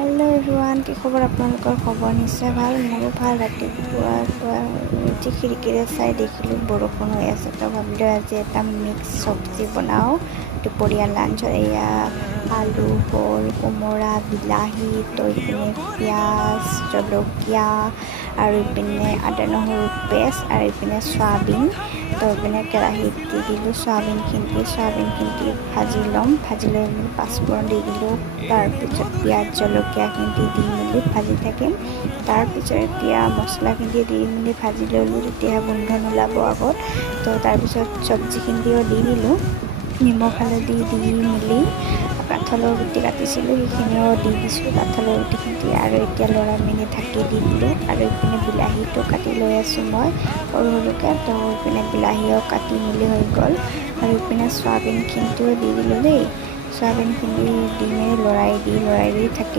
Hello' everyone, কি খবৰ? আপোনালোকৰ খবৰ নিশ্চয় ভাল। মোৰো ভাল। ৰাতিপুৱা উঠি খিৰিকীৰে চাই দেখিলোঁ বৰষুণ হৈ আছে, তো ভাবিলোঁ আজি এটা মিক্স চব্জি বনাওঁ দুপৰীয়া লাঞ্চত। এয়া আলু হ'ল, কোমোৰা, বিলাহী, তো ইপিনে পিঁয়াজ, জলকীয়া আৰু ইপিনে আদা নহৰু পেষ্ট আৰু ইপিনে চয়াবিন। তো ইপিনে কেৰাহীত দি দিলোঁ চয়াবিনখিনি ভাজি ল'ম। ভাজি লৈ মেলি পাঁচফোৰণ দি দিলোঁ। তাৰপিছত পিঁয়াজ জলকীয়াখিনি দি মেলি ভাজি থাকিম। তাৰপিছত এতিয়া মছলাখিনি দি মেলি ভাজি ল'লোঁ, তেতিয়াহে গোন্ধ নোলাব আগত। তো তাৰপিছত চব্জিখিনিও দি দিলোঁ, নিমখ হালধি দি মেলি কাঠলৰ গুটি কাটিছিলোঁ সেইখিনিও দি দিছোঁ, কাঠলৰ গুটিখিনি আৰু এতিয়া লৰাই মেলি ঢাকি দি দিলোঁ। আৰু ইপিনে বিলাহীটো কাটি লৈ আছোঁ মই সৰু সৰুকৈ। তো ইপিনে বিলাহীও কাটি মেলি হৈ গ'ল আৰু ইপিনে চয়াবিনখিনিও দি দিলোঁ দেই। চয়াবিনখিনি দি মেলি লৰাই দি থাকি